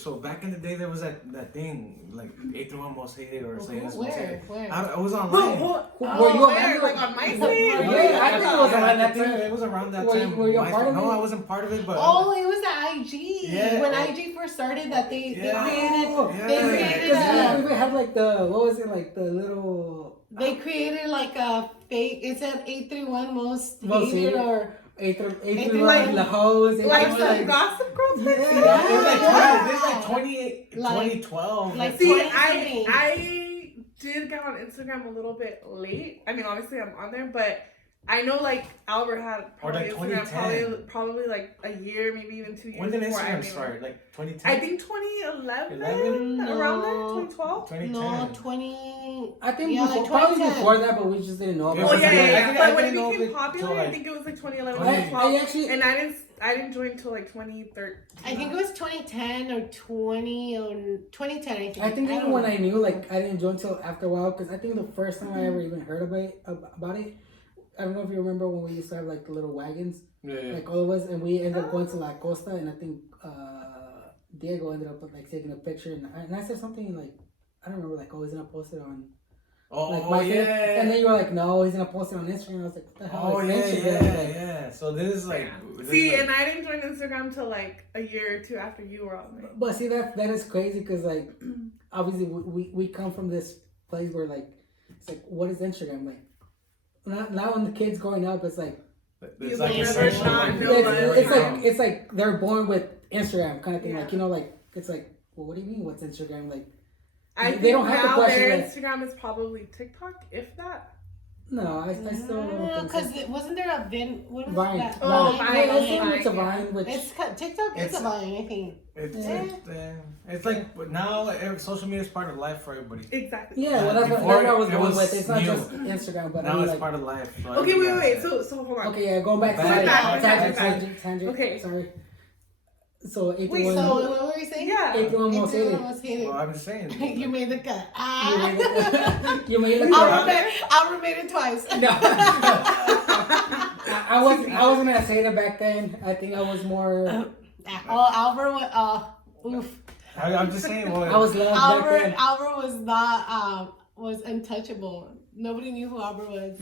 So back in the day, there was that thing like 831 Most Hated or say this. Where? I was online. Were you like on MySpace? Yeah, I think it was around that time. It was around that time. Were you a part of it? No, I wasn't part of it, but. Oh, it was the IG. Yeah. When IG first started, that they created. Yeah. They created. We even had like the what was it like the little. They created like a fake. It said 831 most hated hated. or. 831 like the hoes. Like some Gossip Girl type thing? Yeah. It was like 2012. Like See, 2017. I did get on Instagram a little bit late. I mean, obviously I'm on there, but I know like Albert had probably Or like Instagram probably like a year, maybe even 2 years. When did before Instagram start? Like 2010? I think 2011, around there, 2012. 2010. No, 20. I think Yeah, before, like probably 2010. before that, but we just didn't know about Oh it. yeah. But when it didn't know became of it popular, till, like, I think it was like 2011, I 2012. I actually, And I didn't join until like 2013. I think it was 2010 or 20 or 2010. I think. even when I knew, like, I didn't join until after a while, because I think the first time I ever even heard about it, I don't know if you remember when we used to have like the little wagons, like all of us, and we ended up going to La Costa, and I think Diego ended up like taking a picture, and I said something like, I don't remember, like, oh, he's gonna post it on. And then you were like, no, he's gonna post it on Instagram. I was like, what the hell? Yeah. So this is like. See, and I didn't join Instagram till like a year or two after you were on there. But see, that is crazy because like, obviously we come from this place where like, it's like, what is Instagram like? Now when the kids growing up, it's like. It's like they're born with Instagram kind of thing. Yeah. Like, you know, like it's like, well, what do you mean? What's Instagram like? I they think don't have to now question their that. Instagram is probably TikTok, if that. No, I still don't think because so. wasn't there a Vine? What is Vine. that? Oh, Vine. Vine. Yeah, Vine. it's a Vine. Which TikTok is a Vine, I think. It's like, but now social media is part of life for everybody. Exactly. yeah, well, that's what I was going with. It's not new. just Instagram, but Now it's like, part of life. So Okay, wait. So hold on. okay, yeah, going back to tangent. Okay. Sorry. So Wait, so what were you saying? Yeah. 831 most hated. Well, I'm just saying. You made the cut. You made the cut. Albert made it twice. No. I wasn't gonna say that back then. I think I was more. Albert was. Oof. I'm just saying. Well, I was loved back then. Albert was not. Was untouchable. Nobody knew who Albert was.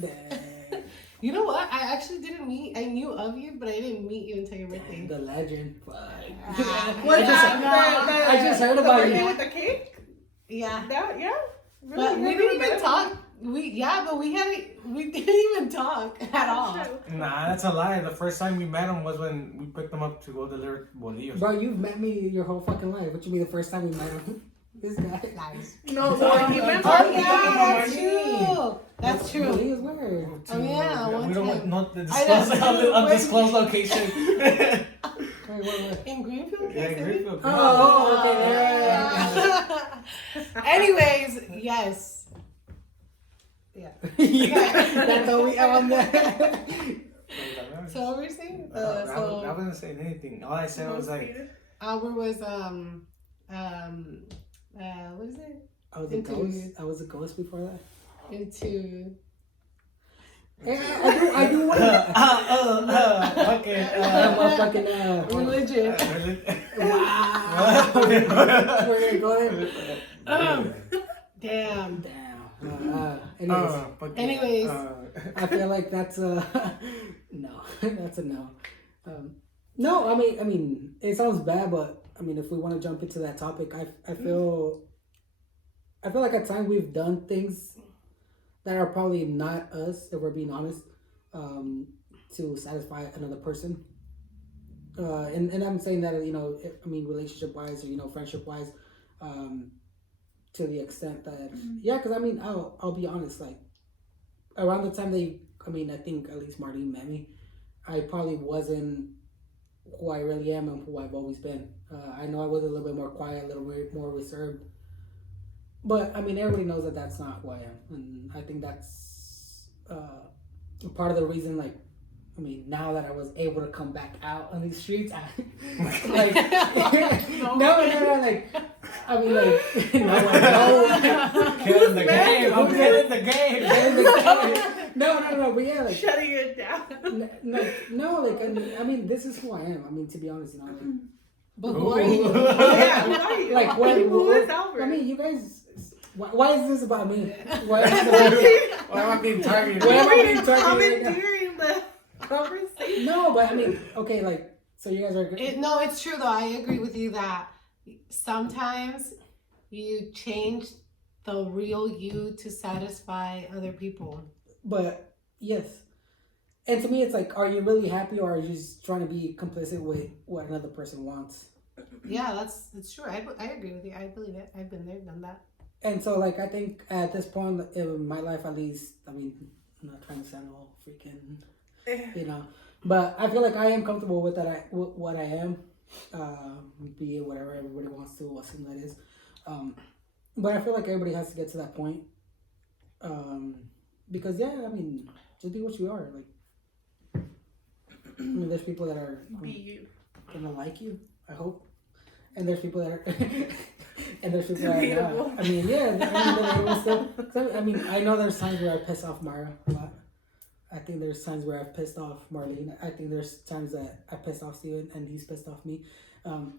You know what? I actually didn't meet. I knew of you, but I didn't meet you until your birthday. The legend. I just heard about you. With the cake? Yeah. Yeah. Really? But we didn't even talk. We didn't even talk at all. Nah, that's a lie. The first time we met him was when we picked him up to go deliver bolillos. Bro, you've met me your whole fucking life. What you mean the first time we met him? This guy. Nice. No, you remember? Oh yeah, that's true. That's true. He was where? Oh yeah, one We don't time. want undisclosed location. Where? In Greenfield? Yeah, Greenfield. Okay. Anyways, yes. Yeah. That's all we have on that. So what were you saying? I wasn't saying anything. All I said was like, Albert was what is it? I was a ghost before that. Into I do want okay. religion. Wow. We're gonna go there. Damn. Anyways, I feel like that's a no. That's a no. No, I mean, it sounds bad, but I mean, if we want to jump into that topic, I feel like at times we've done things that are probably not us, if we're being honest, to satisfy another person. And I'm saying that, you know, relationship wise or, friendship wise, to the extent that, yeah, because I mean, I'll be honest, like around the time I think at least Martin met me, I probably wasn't who I really am and who I've always been. I know I was a little bit more quiet, a little bit more reserved. But, I mean, everybody knows that that's not who I am. And I think that's part of the reason, like, I mean, now that I was able to come back out on these streets, no, like, I mean, like, get in the game. I'm getting the game. No, but yeah, like, shutting it down. No, like, I mean, this is who I am. I mean, to be honest, like, but who are you? Yeah, who are like Who is Albert? I mean, you guys. Why is this about me? Why am I being targeted? Why am I being targeted? Commandeering the conversation. No, but I mean, okay, like, so you guys are good. No, it's true though. I agree with you that sometimes you change the real you to satisfy other people. But yes, and to me, it's like, are you really happy, or are you just trying to be complicit with what another person wants? Yeah, that's true. I agree with you. I believe it. I've been there, done that. And so, like, I think at this point in my life, at least, I mean, I'm not trying to sound all freaking, you know, but I feel like I am comfortable with what I am, be it whatever everybody wants to assume that is. But I feel like everybody has to get to that point. Because, yeah, I mean, just be what you are. Like, I mean, there's people that are Be you. gonna like you, I hope. And there's people that are, and there's people that are not. I mean, yeah, I mean, I know there's times where I piss off Mara a lot. I think there's times where I've pissed off Marlene. I think there's times that I pissed off Steven and he's pissed off me. That one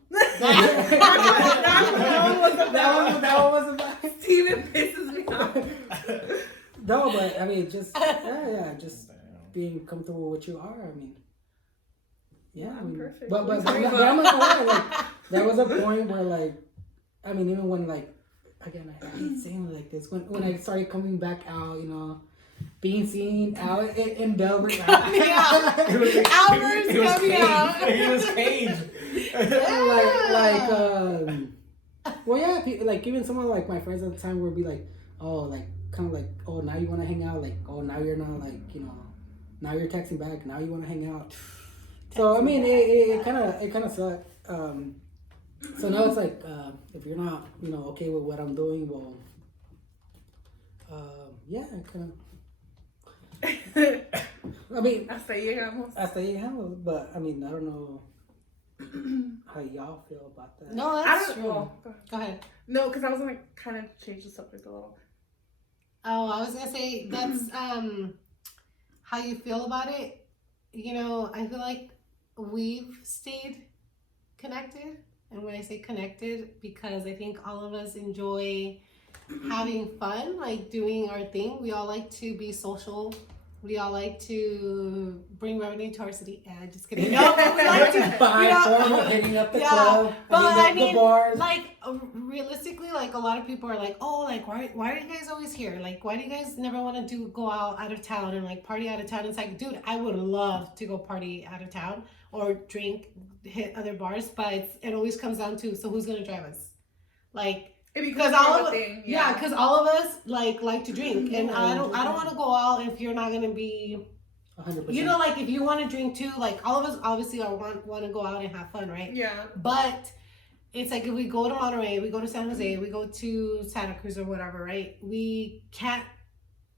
was about Steven pisses me off. No, but I mean, just just being comfortable with what you are. I mean, yeah, I mean, perfect. but I'm not gonna lie. Like, there was a point where, like, I mean, even when, like, again, I hate saying it like this. When I started coming back out, you know, being seen out in Delaware. Coming out. Albert's coming out. He was caged. Well, yeah, like, even some of, like, my friends at the time would be like, oh, like, kind of like, oh, now you want to hang out, like, oh, now you're not, like, you know, now you're texting back, now you want to hang out. So I mean, it kind of sucked. So now it's like, if you're not, you know, okay with what I'm doing, well, yeah, kind of. I mean, Hasta ahí llegamos, but I mean, I don't know how y'all feel about that. No, that's true. Well, Go ahead. no, because I was gonna kind of change the subject a little. Oh, I was gonna say that's how you feel about it. You know, I feel like we've stayed connected, and when I say connected, because I think all of us enjoy having fun, like doing our thing. We all like to be social. We all like to bring revenue to our city. Just kidding. No, but we like to hitting up the club, but I the mean, bars. like, realistically, like, a lot of people are like, oh, like, why are you guys always here? Like, why do you guys never want to go out of town and, like, party out of town? It's like, dude, I would love to go party out of town or drink, hit other bars, but it always comes down to, so who's gonna drive us? Like, because all of us, because all of us like to drink, and I don't want to go out if you're not gonna be 100%. You know, like, if you want to drink too, like, all of us obviously want to go out and have fun, right? Yeah. But it's like, if we go to Monterey, we go to San Jose, we go to Santa Cruz or whatever, right? We can't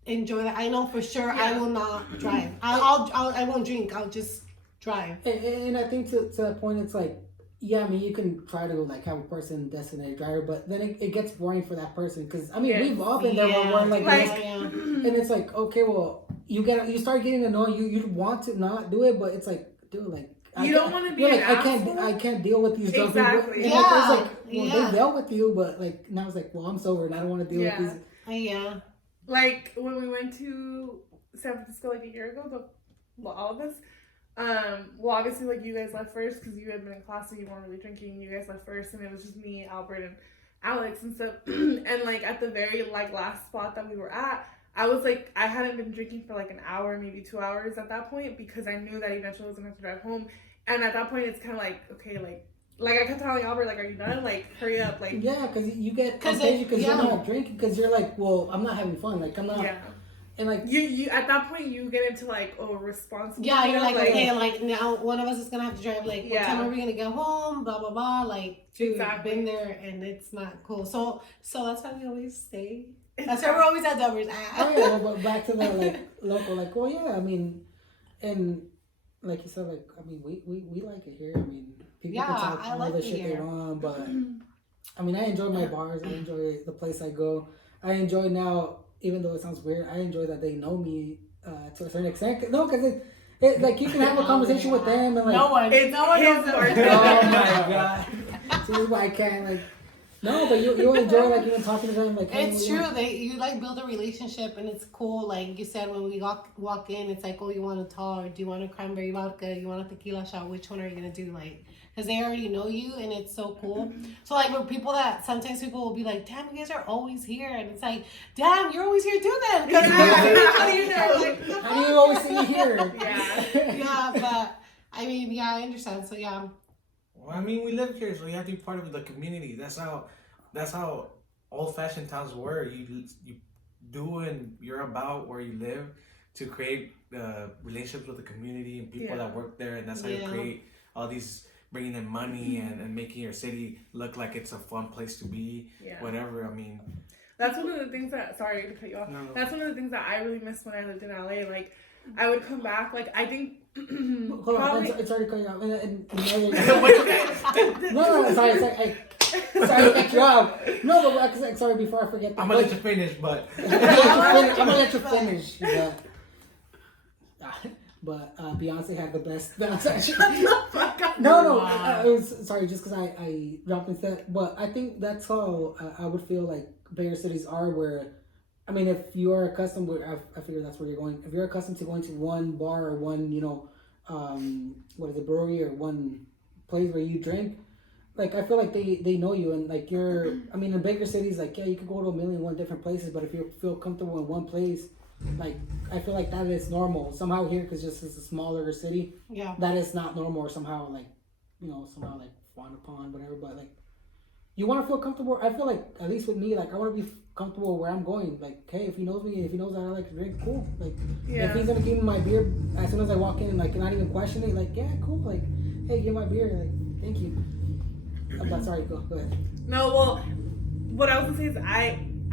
enjoy that. I know for sure. I will not drive. I won't drink. I'll just drive. And I think to that point, it's like, yeah, I mean, you can try to, like, have a person designated driver, but then it gets boring for that person. Because, I mean, we've all been there where we're like and it's like, okay, well, you start getting annoyed. You want to not do it, but it's like, dude, like, you don't want to be like, I can't deal with these drunk people. Exactly. And it's like, well, they dealt with you, but, like, now it's like, well, I'm sober and I don't want to deal with these. Yeah. Like, when we went to San Francisco like a year ago, all of us, well, obviously, like, you guys left first because you had been in class, so you weren't really drinking. You guys left first, and it was just me, Albert, and Alex and stuff. And, like, at the very, like, last spot that we were at, I was like, I hadn't been drinking for like an hour, maybe 2 hours at that point, because I knew that eventually I was gonna have to drive home. And at that point, it's kind of like, okay, like I kept telling Albert, like, are you done? Like, hurry up, like. Yeah, because you get impatient because you're not drinking, because you're like, well, I'm not having fun, like, I'm not. Yeah. And, like, you at that point you get into, like, responsibility. Yeah, you're like, okay, like, now one of us is gonna have to drive. Like, what time are we gonna get home? Blah blah blah. Like, dude, I've been there and it's not cool. So that's why we always stay. That's why we're always at Dubbers. Oh yeah, but back to the, like, local, like, well, yeah, I mean, and like you said, like, I mean, we like it here. I mean, people can talk all the shit they want, but I mean, I enjoy my bars. I enjoy the place I go. I enjoy now. Even though it sounds weird, I enjoy that they know me to a certain extent. No, because it like, you can have a conversation with them and, like, no one knows. Oh my god! See, this is why I can't, like, No, but you enjoy like even talking to them, like It's true. You like build a relationship, and it's cool. Like you said, when we walk in, it's like, oh, you want a tall, or do you want a cranberry vodka? You want a tequila shot? Which one are you gonna do? Like, because they already know you, and it's so cool. So like, with people that sometimes people will be like, damn, you guys are always here, and it's like, damn, you're always here too, then. Because how do you know? Like, how do you always see me here? Yeah, but I mean, yeah, I understand. So yeah. Well, I mean, we live here, so you have to be part of the community. That's how old-fashioned towns were. You do and you're about where you live to create relationships with the community and people that work there, and that's how you create all these, bringing in money and making your city look like it's a fun place to be. Whatever. I mean, that's one of the things that. Sorry to cut you off. No. That's one of the things that I really missed when I lived in LA. Like, I would come back. Like, I think. Hold on, it's already cutting out. No, sorry, sorry to cut you off. No, but sorry, before I forget. I'm gonna let you finish, but I'm gonna let you finish. But Beyonce had the best. No, sorry, just because I dropped instead. But I think that's how I would feel like bigger cities are, where. I mean, if you are accustomed, I figure that's where you're going. If you're accustomed to going to one bar or one, brewery or one place where you drink, like, I feel like they know you, and like I mean, in bigger cities, like, yeah, you could go to 1,000,001 different places, but if you feel comfortable in one place, like, I feel like that is normal. Somehow here, because just it's a smaller city, that is not normal, or somehow like, somehow like frowned upon, whatever. But like, you want to feel comfortable. I feel like, at least with me, like, I want to be comfortable where I'm going. Like, hey, if he knows me, if he knows that I like to drink, cool. Like, if he's gonna give me my beer as soon as I walk in, like, not even questioning, like, yeah, cool. Like, hey, give my beer. Like, thank you. I'm sorry, go ahead. No, well, what I was gonna say is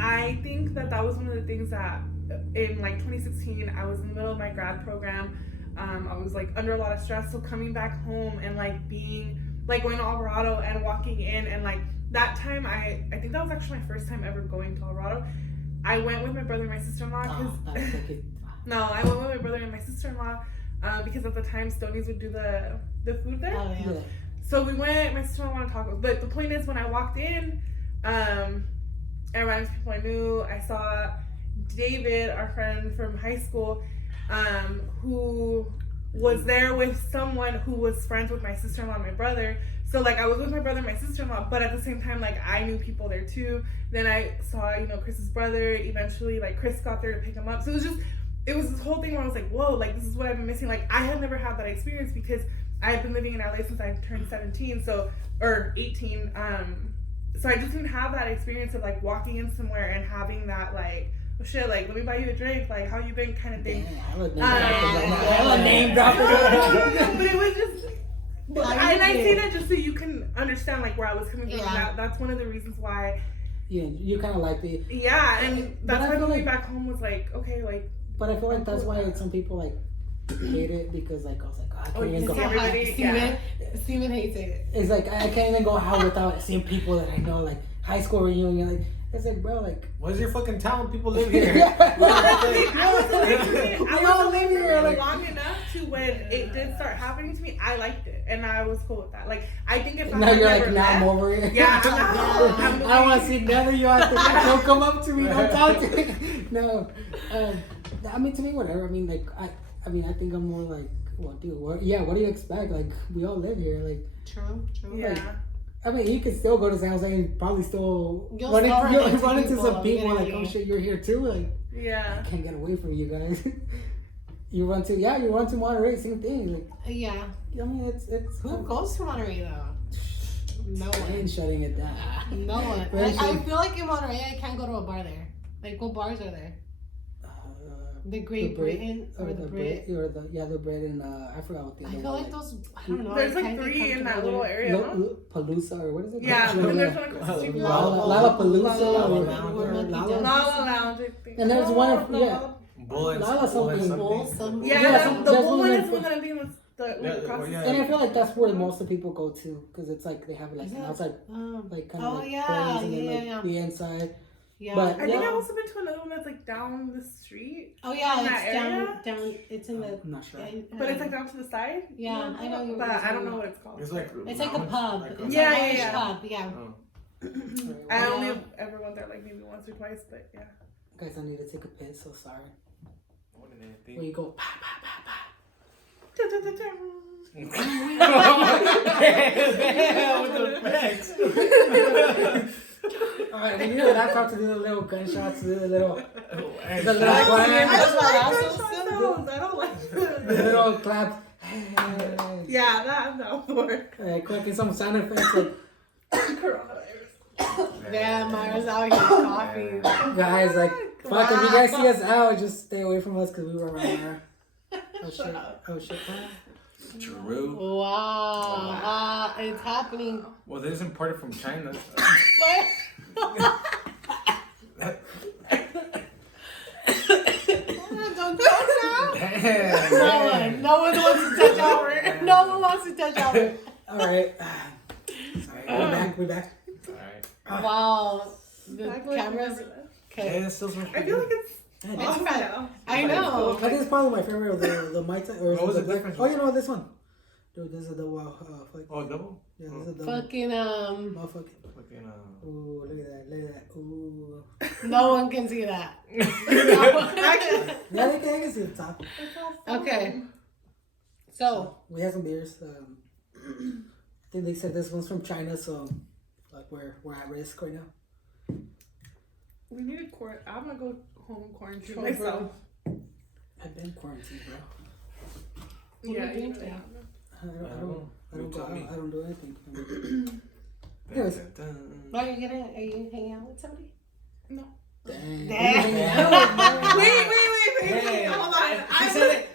I think that was one of the things that in like 2016, I was in the middle of my grad program. I was like under a lot of stress, so coming back home and like being like going to Alvarado and walking in, and like that time I think that was actually my first time ever going to Alvarado. I went with my brother and my sister-in-law No, I went with my brother and my sister-in-law because at the time Stonies would do the food there. Oh, yeah. So we went, my sister-in-law wanted tacos. But the point is, when I walked in, I ran into people I knew. I saw David, our friend from high school, who was there with someone who was friends with my sister-in-law and my brother. So like, I was with my brother and my sister-in-law, but at the same time, like, I knew people there too. Then I saw, Chris's brother. Eventually, like, Chris got there to pick him up. So it was this whole thing where I was like, whoa, like, this is what I've been missing. Like, I had never had that experience because I had been living in LA since I turned 17, or 18. So I just didn't have that experience of like walking in somewhere and having that like, oh shit, like, let me buy you a drink, like, how you been, kind of thing. Name dropping. But it was just, and I say that just so you can understand like where I was coming from. Yeah. That's one of the reasons why. Yeah, you kind of like the. Yeah, and that's why moving back home was like, okay, like. But I feel like that's why some people like hate it, because like I was like, I can't even go. Steven hates it. It's like I can't even go out without seeing people that I know, like high school reunion. Like, it's like, bro, like, where's your fucking town? People live here. I was living here like long enough to when it did start happening to me, I liked it and I was cool with that. Like, I think if now you're like, now I'm over it. Yeah, I don't want to see none of you out there. Don't come up to me. Don't talk to me. No, I mean, to me, whatever. I mean, like, I think I'm more like, well, dude, what do you expect? Like, we all live here. Like, true. Yeah. Like, I mean, you could still go to San Jose and probably still run into some people like, oh shit, you're here too. Like, yeah, I can't get away from you guys. you run to Monterey, same thing. Like, yeah. I mean, it's who goes to Monterey though? No one. Ain't shutting it down. No one. Like, I feel like in Monterey, I can't go to a bar there. Like, what bars are there? The Great Britain or the Brit or the Brit and I forgot what the other. I feel like those. I don't know. There's like 3 in that little area. Palooza or what is it? Yeah, there's one across the street. Lollapalooza or Lala Lounge. And there's one Lala something. Yeah, the bull one is one that I'm being with and I feel like that's where most of the people go to, because it's like they have like an outside, like kind of like plays, and then like the inside. Yeah, but I think I've also been to another one that's like down the street. Oh yeah, it's down. It's in the. I'm not sure. But it's like down to the side. Yeah, I know. But I don't know what it's called. It's like a pub. It's yeah, an Irish yeah. pub. Yeah. Oh. I only ever went there like maybe once or twice, but yeah. Guys, I need to take a piss, so sorry. More than anything. When you go, pa, pa, pa, pa. With the effects. Alright, when you do that, talk to the little gunshots, the little I clap. don't like those. I don't like The little clap. Yeah, that I'm down for. Clicking some sound effects like, Coronavirus. Damn, Myra's out here coughing. guys, like, fuck, if you guys see us out, just stay away from us because we were around her. Oh shit. Oh shit. True. Wow. It's happening. Well, this is imported from China. Don't touch now. Damn. No one wants to touch our. No one wants to touch our. Alright. We're back. Alright. Wow. The Back like cameras. never left. Okay. Yeah, it still smells I pretty feel good. like it's It's off fine. now. I know. I think it's probably my favorite of the Mai Tai. Or What was the the black? difference? Oh, you know this one. Dude, this is the Oh, double? yeah, this is the double. Fucking Motherfucking. Fucking, Ooh, look at that. Look at that. Ooh. No one can see that. Actually, Yeah, I can see the top. it's all Okay. foam. So We have some beers. I think they said this one's from China, so like we're at risk right now. We need a quarantine. I'm gonna go home and quarantine Sure, myself. I've been quarantined, bro. What Yeah, are you doing you today? I You don't go told me. out. I don't do anything. Anyways. Are you hanging out with somebody? No. Dang. Dang. Wait. Hold on.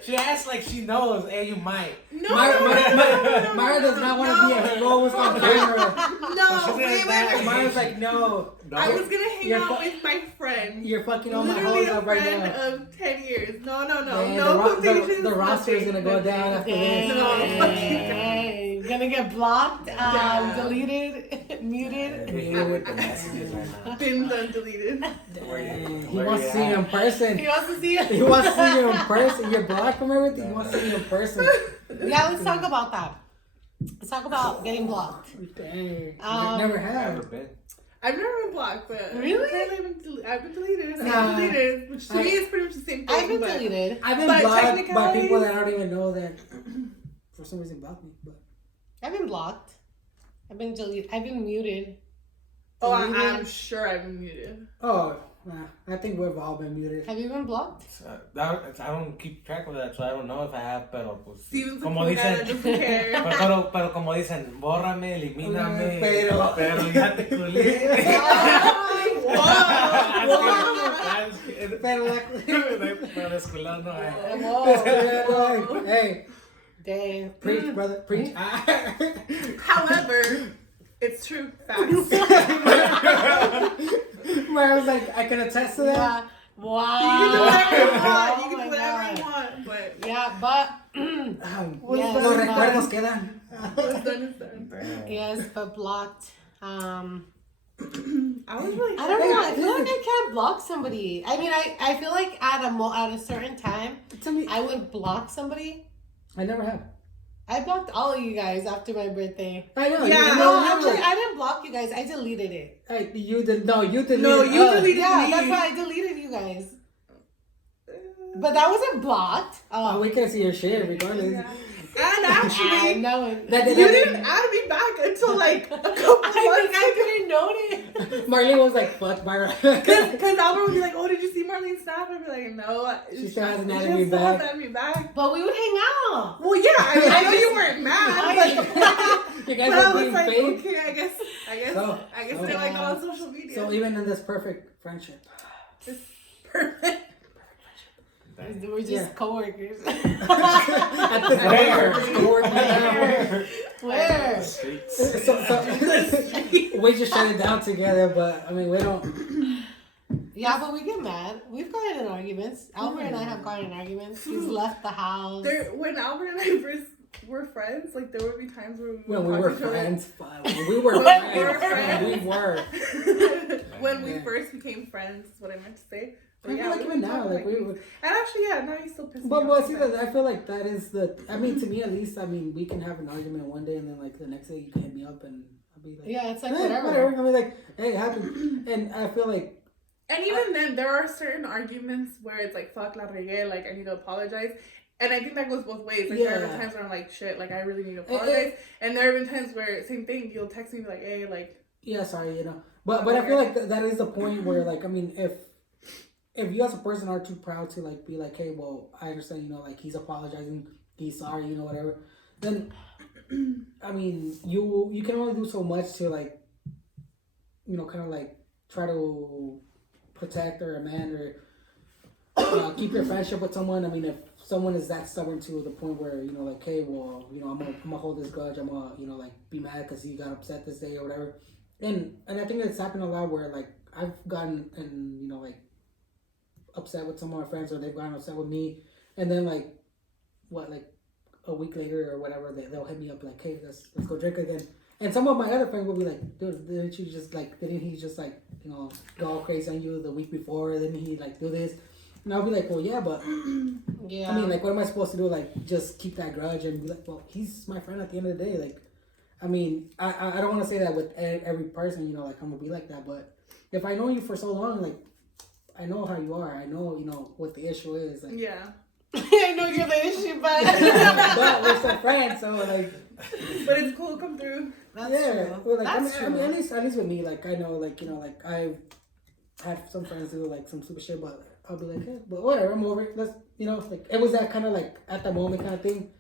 She asked like she knows, and you might. No, Mara does not want to be exposed on camera. No, wait. Mara's like, no. I was gonna hang You're out fu- with my friend. You're fucking all my Literally hoes a up right friend now. of 10 years. No. Man, No quotations. the roster is gonna go nothing. down after this. Dang. Gonna get blocked, Yeah. deleted, muted. With the messages right now. Been done, deleted. Dang. He Where wants you to see you in person. He wants to see it. He wants to see you in person. You're blocked from everything. He wants to see you in person. Yeah, let's talk about that. Let's talk about getting blocked. Dang. Never Never Never have. been. I've never been blocked, but Really? apparently I've been deleted. Nah. Deleted, which to me is pretty much the same thing. I've been but deleted. I've been But blocked by technicalities- people that I don't even know that for some reason blocked me. But I've been blocked. I've been deleted. I've been muted. Oh, Deleted. I'm sure I've been muted. oh, nah, I think we've all been muted. Have you been blocked? I don't keep track of that, so I don't know if I have, pero pues. Steven's a Como cool guy that dicen, doesn't care. pero como dicen, bórrame, elimíname. Pero- ya te culé. Pero Pero desculado no hay. Whoa. hey, Dang. preach, brother, preach. However, it's true. Facts. Where I was like, I can attest to that. Yeah. Wow. You can do whatever you want. Oh You can my do whatever God. you want, but Yeah, but Los Yes, recuerdos quedan. what's done is done. yes, but blocked. I was really. I don't know. I feel like I can't block somebody. I mean, I feel like at a certain time, To me, I would block somebody. I never have. I blocked all of you guys after my birthday. I know. Yeah, you No, know, actually, I didn't block you guys. I deleted it. Hey, you did. No, you deleted. No, you us. deleted Yeah, me. that's why I deleted you guys. But that wasn't blocked. Oh, we can't see your shit regardless. Yeah. And actually, no. That- you didn't add me back until like a couple I think months I didn't notice. Marlene was like, "Fuck, Myra." Because Albert would be like, "Oh, did you see Marlene's snap?" I'd be like, "No." She still hasn't She added me still back. hasn't added me back. But we would hang out. Well, yeah, I know you weren't mad, but, You guys but I are was being like, fake. okay, I guess So- they're like on social media. So even in this perfect friendship, It's perfect. We're just Yeah. coworkers. at this Where? Where? Streets. so we just shut it down together. But I mean, we don't. Yeah, but we get mad. We've gotten in arguments. Albert and I have gotten in arguments. He's left the house. When Albert and I first were friends, like there would be times where we When would we were talk to each other. friends, when we were When we were friends, friends. we were. When we Yeah. first became friends, is what I meant to say. I feel like we even would now, talk like we this. would. And actually, yeah, now you still piss me But off. see, that I feel like that is the. I mean, to me at least, I mean, we can have an argument one day, and then like the next day you can hit me up, and be like, Yeah, it's like whatever. I mean, like, hey, it happened. And I feel like, and even then, there are certain arguments where it's like, fuck, la regué, like, I need to apologize. And I think that goes both ways. Like, there have been times where I'm like, shit, like, I really need to apologize. And there have been times where, same thing, you'll text me, like, hey, like... Yeah, sorry, you know. But I feel like that is the point where, like, I mean, if you as a person are too proud to, like, be like, hey, well, I understand, you know, like, he's apologizing, he's sorry, you know, whatever, then, I mean, you can only do so much to, like, you know, kind of, like, try to protect or amend or keep your friendship with someone. I mean, if someone is that stubborn to the point where, you know, like, hey, well, you know, I'm gonna hold this grudge, I'm gonna, you know, like, be mad because he got upset this day or whatever. And I think it's happened a lot where, like, I've gotten, and, you know, like, upset with some of my friends, or they've gotten upset with me, and then, like, like, a week later or whatever, they'll hit me up, like, hey, let's go drink again. And some of my other friends will be like, dude, didn't he just, like, you know, go all crazy on you the week before? Didn't he, like, do this? And I'll be like, well, yeah, but, yeah. I mean, like, what am I supposed to do? Like, just keep that grudge and be like, well, he's my friend at the end of the day. Like, I mean, I don't want to say that with every person, you know, like, I'm going to be like that. But if I know you for so long, like, I know how you are. I know, you know, what the issue is. Like, yeah. I know you're the issue, but... but we're still friends, so, like... But it's cool to come through. That's true. Well, like, That's true. I mean, at least with me, like, I know, like, you know, like, I have some friends who do, like, some stupid shit, but I'll be like, hey, but whatever, I'm over it. Let's, you know, like, it was that kind of, like, at the moment kind of thing.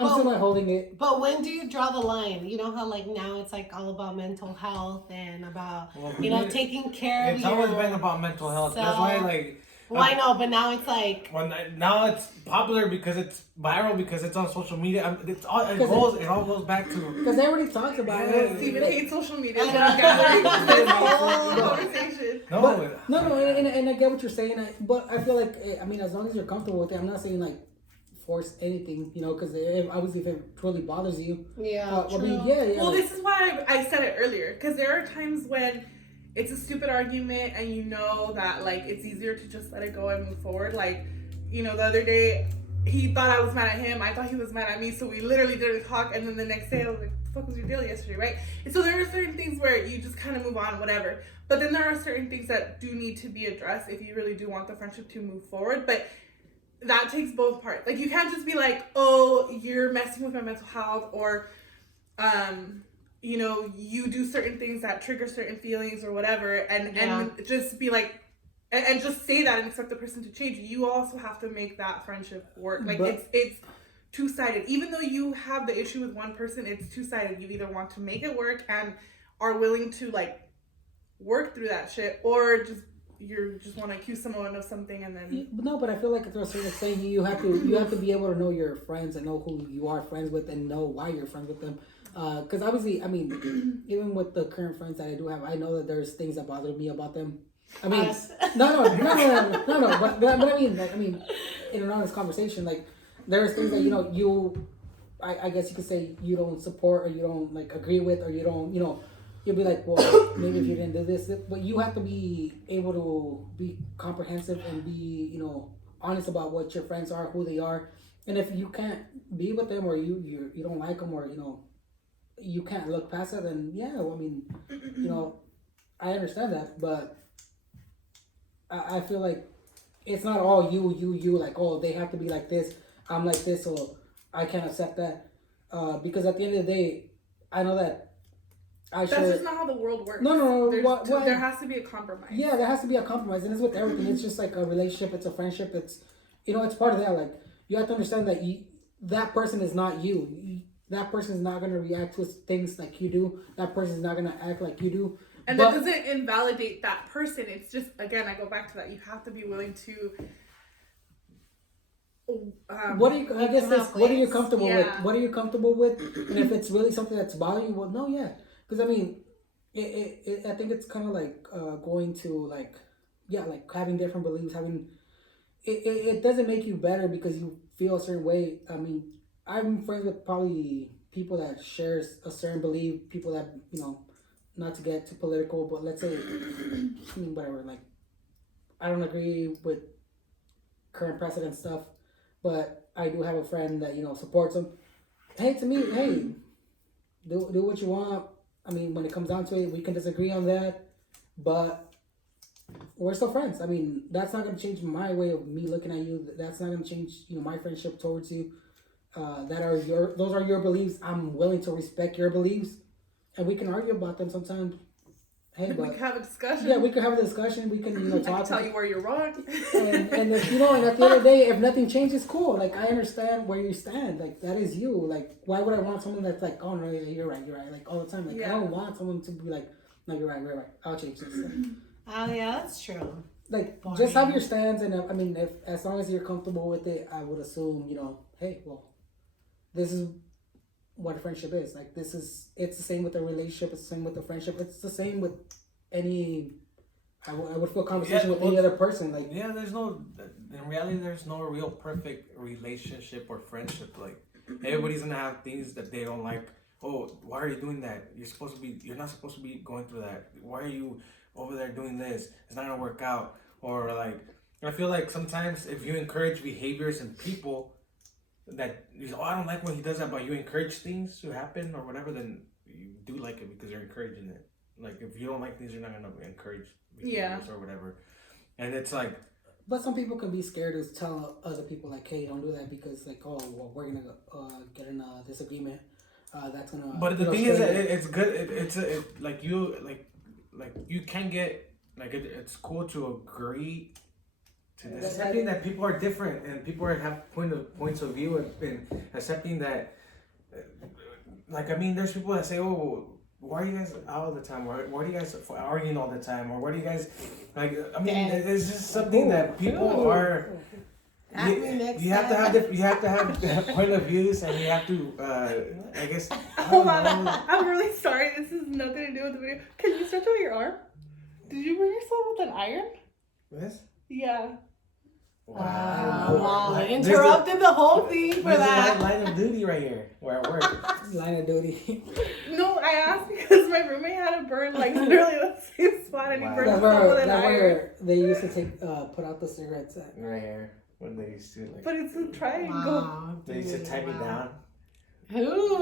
I'm still not holding it. But when do you draw the line? You know how, like, now it's, like, all about mental health and about, you know, taking care of It's always been about mental health. That's why, like... Well, I know, but now it's like... Well, now it's popular because it's viral, because it's on social media. It all goes back to... Because everybody talks about it. Steven hates social media. I know. This whole conversation. No, and I get what you're saying. But I feel like, I mean, as long as you're comfortable with it, I'm not saying, like, force anything, you know, because obviously if it truly bothers you. Yeah, I mean, yeah. Well, this is why I said it earlier, because there are times when it's a stupid argument and you know that, like, it's easier to just let it go and move forward. Like, you know, the other day, he thought I was mad at him, I thought he was mad at me, so we literally didn't talk, and then the next day I was like, what the fuck was your deal yesterday, right? And so there are certain things where you just kind of move on, whatever. But then there are certain things that do need to be addressed if you really do want the friendship to move forward. But that takes both parts. Like, you can't just be like, oh, you're messing with my mental health, or, you know, you do certain things that trigger certain feelings or whatever, and just be like, and just say that and expect the person to change. You also have to make that friendship work. Like, it's two-sided. Even though you have the issue with one person, it's two-sided. You either want to make it work and are willing to, like, work through that shit, or you just want to accuse someone of something and then... No, but I feel like to a certain extent, you have to be able to know your friends and know who you are friends with and know why you're friends with them. Because obviously, I mean, even with the current friends that I do have, I know that there's things that bother me about them. I mean, no. But I mean, like, in an honest conversation, like, there's things that, you know, I guess you could say you don't support, or you don't, like, agree with, or you don't, you know, you'll be like, well, maybe if you didn't do this, but you have to be able to be comprehensive and be, you know, honest about what your friends are, who they are. And if you can't be with them, or you don't like them, or, you know, you can't look past it, then yeah, well, I mean, you know, I understand that, but I feel like it's not all you, like, oh, they have to be like this, I'm like this, so I can't accept that. Because at the end of the day, I know that that's just not how the world works. No. There has to be a compromise. Yeah, there has to be a compromise, and it's with everything. It's just like a relationship. It's a friendship. It's, you know, it's part of that. Like, you have to understand that that person is not you. That person is not going to react to things like you do. That person is not going to act like you do. And that doesn't invalidate that person. It's just, again, I go back to that. You have to be willing to. What are you comfortable with? What are you comfortable with? And if it's really something that's bothering you, well, no, yeah. Because, I mean, I think it's kind of like going to, like, yeah, like having different beliefs, it doesn't make you better because you feel a certain way. I mean, I'm friends with probably people that shares a certain belief, people that, you know, not to get too political, but let's say, I mean, whatever, like, I don't agree with current president stuff, but I do have a friend that, you know, supports him. Hey, to me, hey, do what you want. I mean, when it comes down to it, we can disagree on that, but we're still friends. I mean, that's not gonna change my way of me looking at you. That's not gonna change, my friendship towards you. Those are your beliefs. I'm willing to respect your beliefs, and we can argue about them sometimes. Hey, we can have a discussion. Yeah, we can have a discussion. We can, I talk. can tell you where you're wrong. and if, and at the end of the day, if nothing changes, cool. Like, I understand where you stand. Like, that is you. Like, why would I want someone that's like, oh no, you're right, like all the time. Like, I don't want someone to be like, no, you're right. I'll change this. Oh yeah, that's true. Like, Boring. just have your stands, and I mean, if as long as you're comfortable with it, I would assume, hey, well, this is what a friendship is. Like, it's the same with a relationship. It's the same with a friendship. It's the same with any. I would feel conversation with any other person. Like, yeah, in reality, there's no real perfect relationship or friendship. Like, everybody's gonna have things that they don't like. Oh, why are you doing that? You're not supposed to be going through that. Why are you over there doing this? It's not gonna work out. Or like, I feel like sometimes if you encourage behaviors in people that I don't like when he does that, but you encourage things to happen or whatever, then you do like it because you're encouraging it. Like, if you don't like things, you're not gonna encourage behaviors or whatever. And it's like, but some people can be scared to tell other people like, hey, don't do that because like, oh, well, we're gonna get in a disagreement. That's gonna. But the thing is that it's good. Like you can get like it's cool to agree to this. Accepting that people are different and people have points of view and accepting that. Like, I mean, there's people that say, oh, why are you guys out all the time? Why are you guys arguing all the time? Or why do you guys like? I mean, it's just something that people are. You have to have point of views, and you have to. I guess. Hold on, I'm really sorry. This has nothing to do with the video. Can you stretch out your arm? Did you burn yourself with an iron? This? Yeah. Wow. Interrupted the whole thing for that. Line of duty right here where I work. Line of duty. No, I asked because my roommate had a burn like literally the same spot, and he burned himself with an iron. Where they used to put out the cigarettes at. Right here. When they used to like. But it's a triangle. Wow, They used to tie me down. Ooh.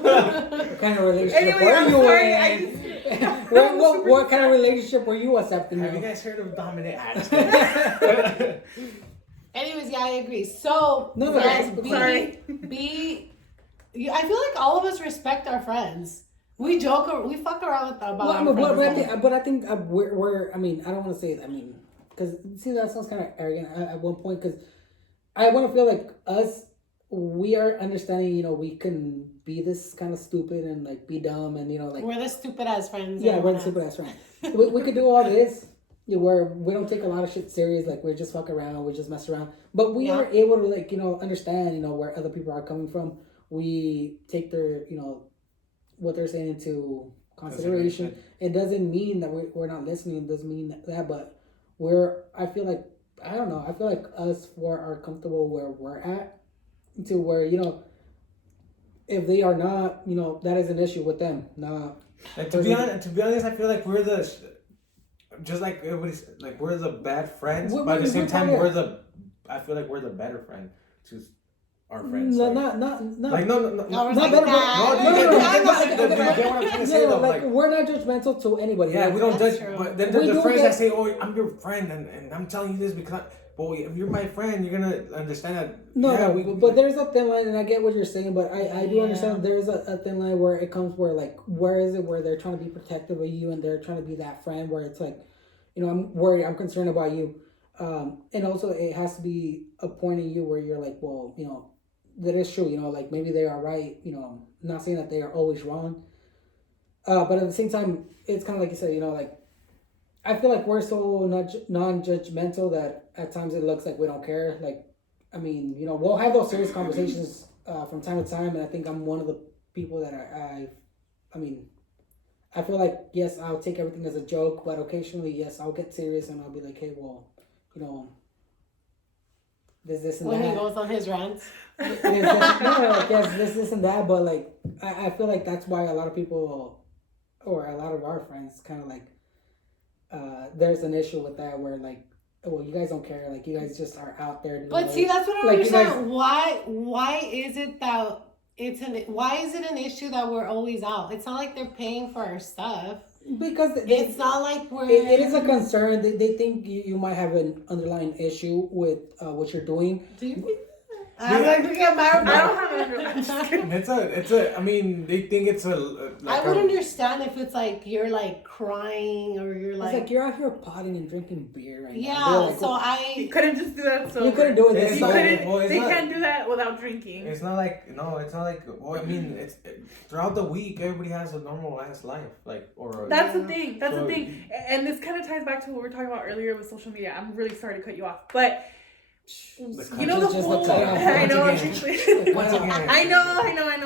What kind of relationship Anyway, were I'm you sorry, in? What kind of relationship were you accepting? Have you guys heard of dominant? Anyways, yeah, I agree. So, No, yes, sorry. I feel like all of us respect our friends. We joke, we fuck around about our friends. But I think we're. I mean, I don't want to say. I mean, because see, that sounds kind of arrogant at one point. Because I want to feel like us. We are understanding, we can be this kind of stupid and like be dumb and like we're the stupid ass friends. Yeah, we're the stupid ass friends. we could do all this where we don't take a lot of shit serious. Like, we're just fuck around, we just mess around. But we are able to like understand where other people are coming from. We take their what they're saying into consideration. It doesn't mean that we're not listening. It doesn't mean that, but I feel like us four are comfortable where we're at. To where if they are not, that is an issue with them. Not. And to be honest, I feel like we're just like everybody's like we're the bad friends, but at the same time I feel like we're the better friend to our friends. No, like, not like no, not better. Like, we're not judgmental to anybody. Yeah, like, we don't judge. True. But then the friends that say, "Oh, I'm your friend, and I'm telling you this because." Well, if you're my friend, you're gonna understand that. But there's a thin line, and I get what you're saying, but I do understand there's a thin line where it comes where like where is it where they're trying to be protective of you and they're trying to be that friend where it's like, I'm worried, I'm concerned about you, and also it has to be a point in you where you're like, well, that is true, like maybe they are right, not saying that they are always wrong, but at the same time, it's kind of like you said, like. I feel like we're so non-judgmental that at times it looks like we don't care. Like, I mean, we'll have those serious conversations from time to time, and I think I'm one of the people that I mean, I feel like, yes, I'll take everything as a joke, but occasionally, yes, I'll get serious and I'll be like, hey, well, this and when that. he goes on his rants. This and that, but like, I feel like that's why a lot of people, or a lot of our friends kind of like, there's an issue with that where like, well, you guys don't care, like you guys just are out there. But see, that's what I don't understand. Why is it that why is it an issue that we're always out? It's not like they're paying for our stuff. Because It's not like we're. it is a concern. They think you might have an underlying issue with what you're doing. Do you think? I'm like, we get married. I don't have an underlying. It's a. I mean, they think it's a. I would understand if it's like you're like crying or you're It's like. like you're out here potting and drinking beer right now. Yeah, They're like, so well, You I. couldn't just do that. So you couldn't do it. It's This not- side. well, it's they not- can't do that without drinking. It's not like no. It's not like. Well, I mean, it's throughout the week. Everybody has a normal ass life, like or. That's the Yeah. thing. That's the So- thing. And this kind of ties back to what we were talking about earlier with social media. I'm really sorry to cut you off, but you know the Just whole. the cutoff. I know. Once again. Once again. I know.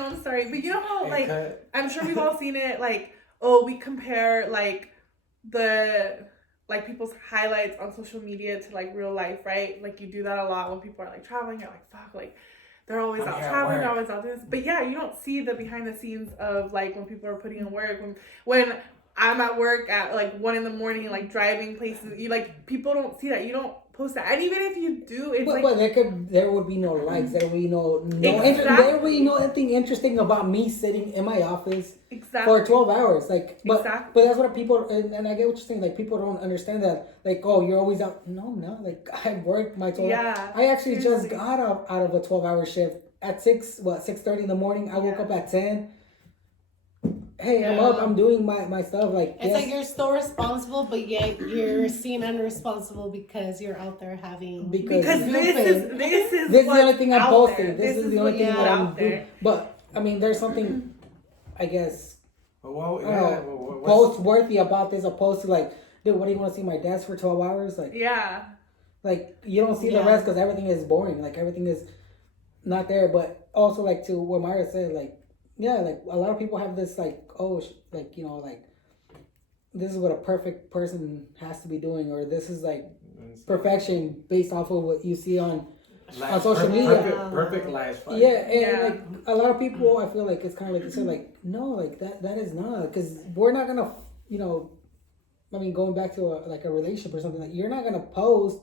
I'm sorry, but you know how like Cut. I'm sure we've all seen it. Like, oh, we compare like people's highlights on social media to like real life, right? Like you do that a lot when people are like traveling. You're like, fuck, like they're always out traveling, they're always out doing this. But yeah, you don't see the behind the scenes of like when people are putting in work. When I'm at work at like 1 a.m, like driving places, you like people don't see that. You don't post that, and even if you do, it's But like there would be no likes. There would be no Exactly. there would be no anything interesting about me sitting in my office exactly. for 12 hours. Like, but Exactly. that's what people and I get what you're saying. Like, people don't understand that. Like, oh, you're always out. No. Like, I worked my 12. Yeah. I actually just seriously. got out of a 12-hour shift at 6:30 in the morning. I woke Yeah. up at 10. Hey, I'm Yeah. up. I'm doing my stuff. Like, It's like you're still responsible, but yet you're seen unresponsible because you're out there having. Because you this pay. is This is what's the only thing I'm out posting. there. This is the only what thing you that put I'm out doing. there. But I mean, there's something, I guess, Well, what's- post worthy about this, opposed to like, dude, what do you want to see my desk for 12 hours? Yeah. Like you don't see the Yeah. rest because everything is boring. Like everything is not there. But also like to what Myra said, like yeah, like a lot of people have this like like like this is what a perfect person has to be doing, or this is like perfection based off of what you see on social media. Perfect lives. Yeah, and Yeah. like a lot of people, I feel like it's kind of like you said, like no, like that is not, because we're not gonna, I mean, going back to a relationship or something, like you're not gonna post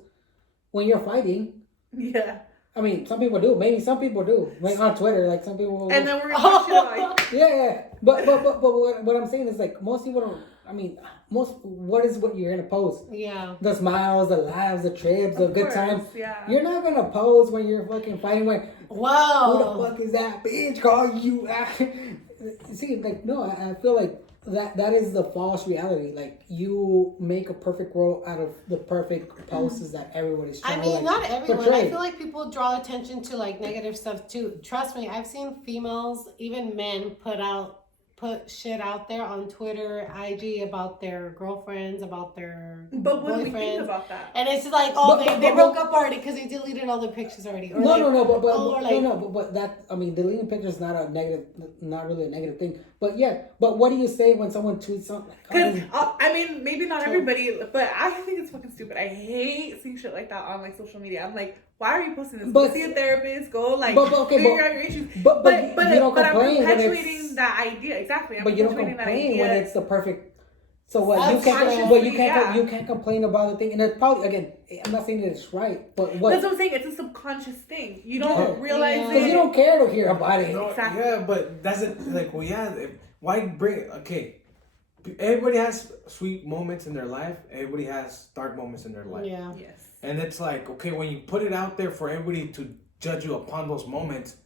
when you're fighting. Yeah. I mean, some people do. Maybe some people do. Like on Twitter, like some people. And then we're gonna shit like Yeah. But what I'm saying is like most people don't. I mean, what is what you're gonna post? Yeah. The smiles, the laughs, the trips, the Of good course, times. yeah. You're not gonna post when you're fucking fighting. When Wow. who the fuck is that bitch calling you? See, like no, I feel like that is the false reality. Like you make a perfect world out of the perfect posts that everybody's I trying mean, to not everyone. portray. I feel like people draw attention to like negative stuff too. Trust me, I've seen females, even men, put shit out there on Twitter, IG about their girlfriends, about their But what do we think boyfriends. about that? And it's just like, oh, But- they broke up already because they deleted all the pictures already. Or No, like, no, or but that, I mean, deleting pictures is not a negative, not really a negative thing. But yeah, but what do you say when someone tweets something? Because I mean, maybe not everybody, but I think it's fucking stupid. I hate seeing shit like that on like social media. I'm like, why are you posting this? Go But- see a therapist. Go like okay, figure out your issues. But But you don't but I'm complain when perpetuating it's, that idea. Exactly. I'm but you don't perpetuating that complain idea. when it's the perfect. So what you That's can't, true. you can't complain about the thing, and it's probably, again, I'm not saying that it's right, but what? That's what I'm saying. It's a subconscious thing. You don't Yeah. realize Yeah. Because it. you don't care to hear about it. No, Exactly. yeah, but that's it. Like, well, yeah. Why bring? Okay, everybody has sweet moments in their life. Everybody has dark moments in their life. yeah. Yes. And it's like, okay, when you put it out there for everybody to judge you upon those moments,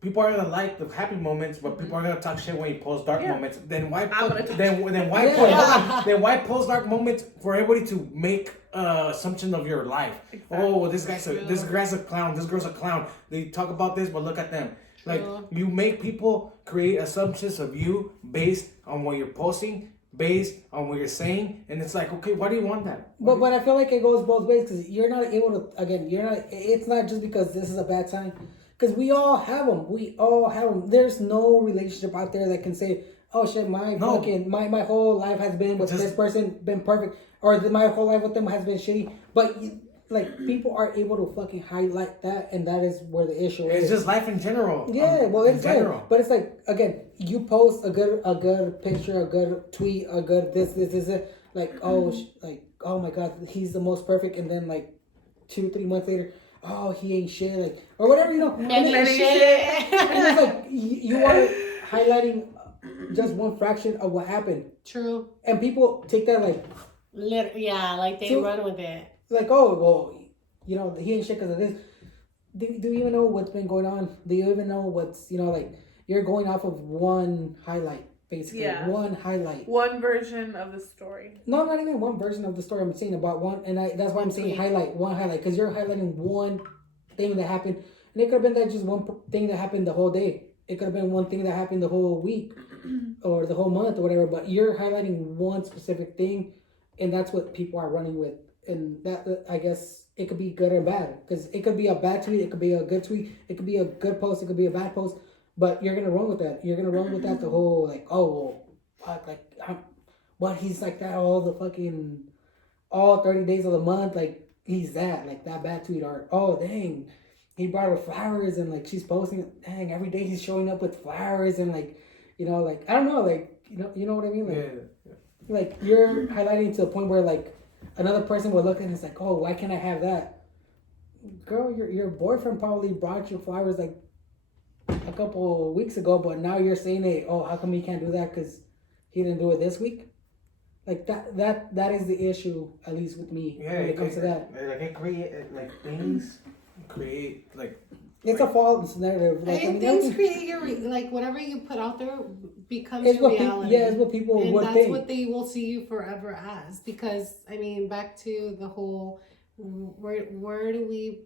people are gonna like the happy moments, but people are gonna talk shit when you post dark Yeah. moments. Then why? I'm gonna talk Then why? Yeah. Post, Yeah. Then why post dark moments for everybody to make assumption of your life? Exactly. Oh, this guy's True. this guy's a clown. This girl's a clown. They talk about this, but look at them. Like True. you make people create assumptions of you based on what you're posting, based on what you're saying, and it's like, okay, why do you want that? But I feel like it goes both ways, because you're not able to, again, it's not just because this is a bad time, because we all have them. There's no relationship out there that can say, oh shit, my whole life has been with this person been perfect, or my whole life with them has been shitty. But like people are able to fucking highlight that, and that is where the issue is. It's just life in general. Yeah, well, in it's general. like, but it's like, again, you post a good picture, a good tweet, a good this, like, oh my god, he's the most perfect, and then like 2-3 months later, oh, he ain't shit, like, or whatever, you know. Men And ain't shit. it's like you are highlighting just one fraction of what happened, True. and people take that like, Yeah, like they So- run with it. like, oh, well, you know, he ain't shit because of this. Do you even know what's been going on? Do you even know what's, you know, like, you're going off of one highlight, basically. Yeah. One highlight. One version of the story. No, not even one version of the story. I'm saying about one, and that's why I'm saying highlight, one highlight, because you're highlighting one thing that happened, and it could have been that just one thing that happened the whole day. It could have been one thing that happened the whole week, or the whole month, or whatever. But you're highlighting one specific thing, and that's what people are running with. And that, I guess, it could be good or bad, because it could be a bad tweet, it could be a good tweet, it could be a good post, it could be a bad post. But you're gonna run with that. You're gonna run with that the whole like, oh, well, fuck, like, what, he's like that all 30 days of the month, like, he's that, like, that bad tweet, or, oh, dang, he brought her flowers, and, like, she's posting, dang, every day he's showing up with flowers, and, like, you know, like, I don't know, like, you know what I mean? Like, Yeah. like, you're highlighting to the point where, like, another person would look and it's like, oh, why can't I have that? Girl, your boyfriend probably brought you flowers, like, a couple weeks ago, but now you're saying, hey, oh, how come he can't do that because he didn't do it this week? Like, that is the issue, at least with me, Yeah, when it comes to that. Like, it create, like, things create, like... It's a false narrative. Like, And things create your, like, whatever you put out there becomes it's your what reality. it's what people and would that's think. what they will see you forever as. Because, I mean, back to the whole, where do we...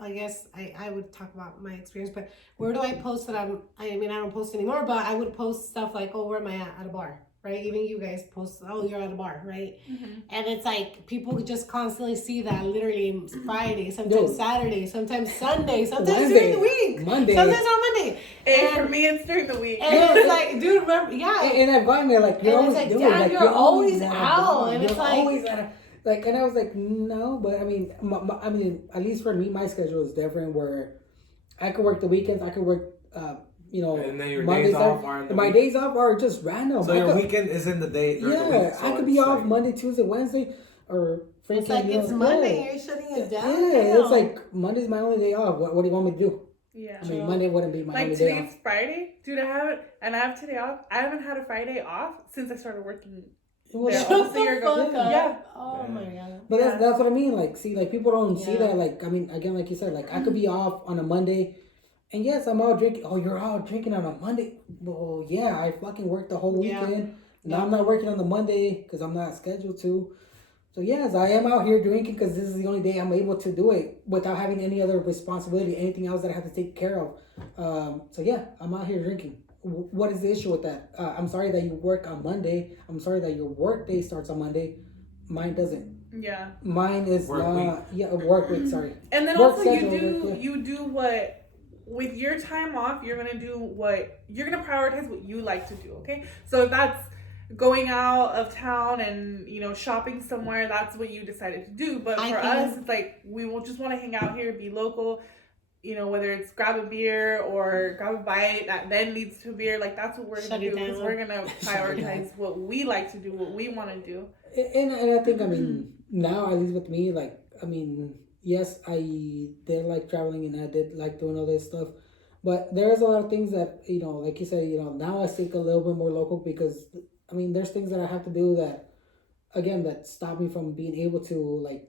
I guess I would talk about my experience, but where do I post that I don't post anymore, but I would post stuff like, oh, where am I at a bar, right? Even you guys post, oh, you're at a bar, right? Mm-hmm. And it's like, people just constantly see that literally Friday, sometimes Saturday, sometimes Sunday, sometimes during the week, Monday. sometimes on Monday. And for me, it's during the week. And it's like, dude, remember, yeah. And I've gotten there, like, you're And always it's like, doing, Dad, like, you're always at a out, bar. and You're it's like... always at a... Like, and I was like, no, but I mean, I mean, at least for me, my schedule is different. Where I could work the weekends, I could work, you know, And then your Mondays days off are in the my week. days off are just random. So your weekend is in the day. During the week, so I could be it's off like, Monday, Tuesday, Wednesday, or freaking. It's like, you know, it's Monday, you're shutting it down. Yeah, it's like Monday's my only day off. What do you want me to do? Yeah. I mean, Monday wouldn't be my Like only day today's off. Friday, dude. I have today off. I haven't had a Friday off since I started working. Well, Yeah. that's- Shut the a year ago. fuck up. Yeah. Oh my god. But that's what I mean. Like, see, like, people don't see Yeah. that. Like, I mean, again, like you said, like, I could be off on a Monday, and yes, I'm out drinking. Oh, you're out drinking on a Monday? Well, yeah, I fucking worked the whole Yeah. weekend. Now I'm not working on the Monday because I'm not scheduled to. So yes, I am out here drinking because this is the only day I'm able to do it without having any other responsibility, anything else that I have to take care of. So yeah, I'm out here drinking. What is the issue with that? I'm sorry that you work on Monday. I'm sorry that your work day starts on Monday. Mine doesn't. Yeah. Mine is Work work week. Sorry. And then Work also schedule, you do what with your time off. You're gonna do what you're gonna prioritize what you like to do. Okay, so if that's going out of town and shopping somewhere, that's what you decided to do. But for us, it's like we will just want to hang out here, be local. Whether it's grab a beer or grab a bite that then leads to a beer, like that's what we're gonna do, because we're gonna prioritize what we like to do, what we want to do. And I think, I mean, now at least with me, like, I mean, yes, I did like traveling and I did like doing all this stuff, but there's a lot of things that, like you said, now I think a little bit more local because, I mean, there's things that I have to do that, again, that stop me from being able to, like,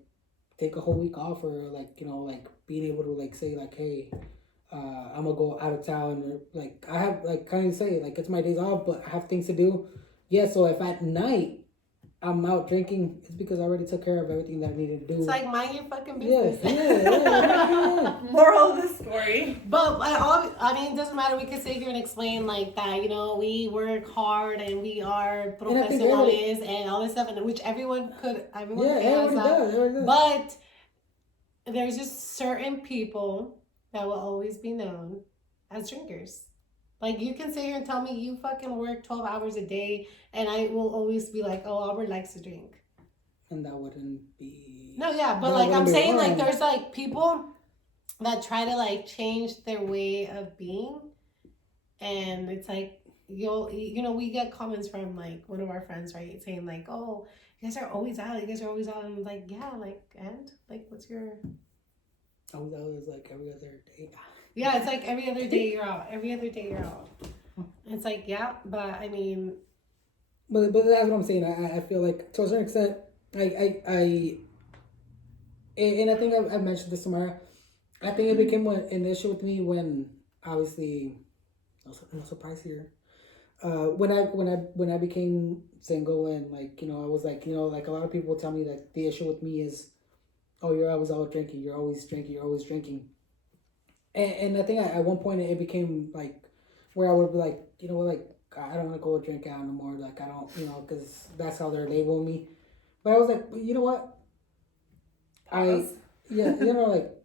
take a whole week off, or like, like being able to, like, say, like, hey, I'm gonna go out of town, or like I have, like, kind of say, like, it's my days off, but I have things to do. Yeah, so if at night I'm out drinking, it's because I already took care of everything that I needed to do. It's like, mind your fucking business. Yeah. Moral of the story. But I mean, it doesn't matter. We could sit here and explain like that. We work hard and we are professionales and all this stuff, and which everyone does. But there's just certain people that will always be known as drinkers. Like, you can sit here and tell me you fucking work 12 hours a day, and I will always be like, oh, Albert likes to drink. And that wouldn't be... No, yeah, but like I'm saying, like, there's like people that try to like change their way of being, and it's like, we get comments from like one of our friends, right, saying like, oh, you guys are always out, and I'm like, yeah, like, and like, what's your... I was always like every other day. Yeah, it's like every other day you're out. Every other day you're out. It's like, yeah, but I mean. But that's what I'm saying. I feel like to a certain extent, and I think I've mentioned this to Mara. I think it became an issue with me when obviously, no surprise here. When I became single and like I was like like a lot of people tell me that the issue with me is, oh, you're always out drinking, you're always drinking, and I think at one point it became like where I would be like like I don't want to go drink out no more, like I don't because that's how they're labeling me, but I was like, but you know what, Pause. like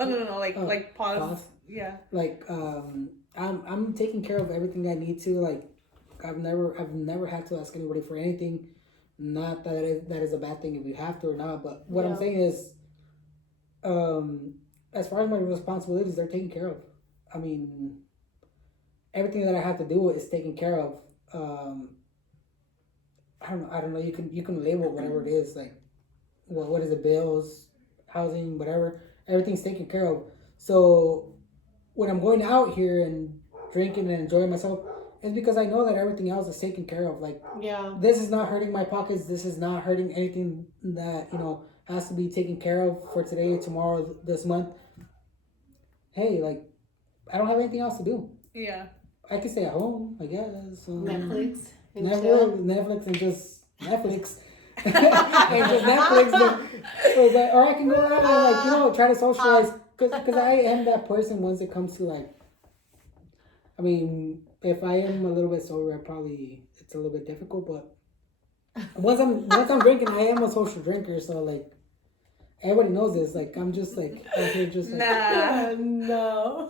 Oh no, like pause. Yeah. like I'm taking care of everything I need to. Like I've never had to ask anybody for anything. Not that is a bad thing if you have to or not. But what I'm saying is, as far as my responsibilities, they're taken care of. I mean, everything that I have to do is taken care of. I don't know. You can label whatever it is. Like, what is it? Bills, housing, whatever. Everything's taken care of. So when I'm going out here and drinking and enjoying myself, it's because I know that everything else is taken care of. Like, this is not hurting my pockets. This is not hurting anything that has to be taken care of for today, tomorrow, this month. Hey, like, I don't have anything else to do. Yeah. I can stay at home, I guess. Netflix and Netflix and just Netflix. And just Netflix, but, or I can go out and like try to socialize, because I am that person once it comes to like, I mean, if I am a little bit sober, it's a little bit difficult, but once I'm drinking, I am a social drinker, so like everybody knows this. Like I'm just like out here just like no.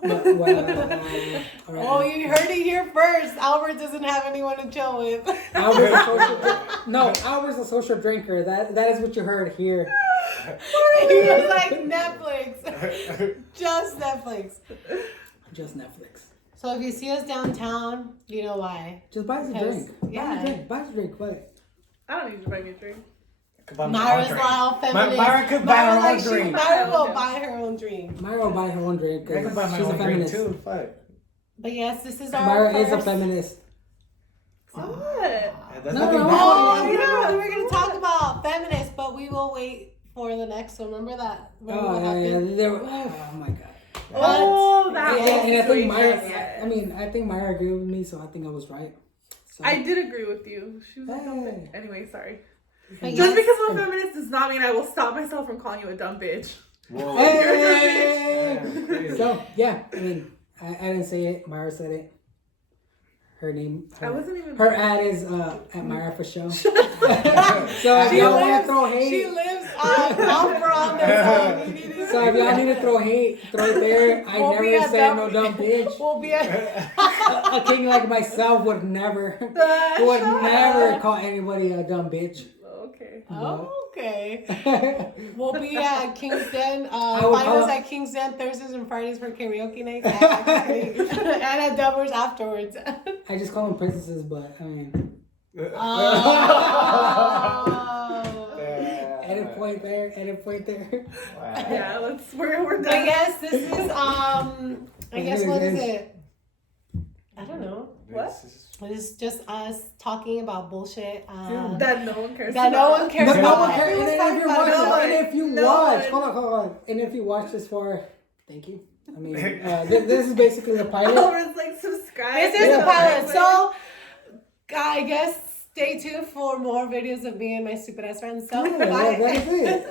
Right. Oh, you heard it here first. Albert doesn't have anyone to chill with. Albert's a social drinker. That is what you heard here. He was like Netflix. Just Netflix. Just Netflix. So if you see us downtown, you know why. Just buy us a drink. Yeah. Buy us a drink. What? I don't need to buy me a drink. Myra's not feminist. Myra could buy her own drink. Myra will buy her own drink. Myra will buy her own drink. I can buy my she's own a feminist drink too. Fuck. But yes, this is our Myra first... is a feminist. What? That's No, nothing no, bad. Oh, we're going to talk about feminists, but we will wait for the next one. Remember that? Oh my god. Oh, that Yeah, and I think Myra. yes. I think Myra agreed with me, so I think I was right. So. I did agree with you. She was like, Hey. anyway, sorry. But Just yes. because I'm a feminist does not mean I will stop myself from calling you a dumb bitch. Whoa. Hey! Yeah. So yeah, I didn't say it. Myra said it. Her name. I wasn't even. Her ad is at Myra for show. So if y'all want to throw hate. She lives Alvarado. So if y'all need to throw hate, throw it there. I never say no dumb bitch. We'll be A king like myself would never call anybody a dumb bitch. Okay. Okay. We'll be at King's Den. Find us at King's Den Thursdays and Fridays for karaoke nights. And at Dubbers afterwards. I just call them princesses, but I mean. Edit point there. Wow. Yeah, we're done. But yes, this is I guess what is it? I don't know. What? It's just us talking about bullshit. That no one cares That no one cares But no one about. cares. And if you No watch, one. hold on. And if you watch this far, thank you. I mean, this is basically the pilot. Albert's like, subscribe. This is the pilot. So, I guess stay tuned for more videos of me and my stupid ass friends. So, Yeah, bye. that is it.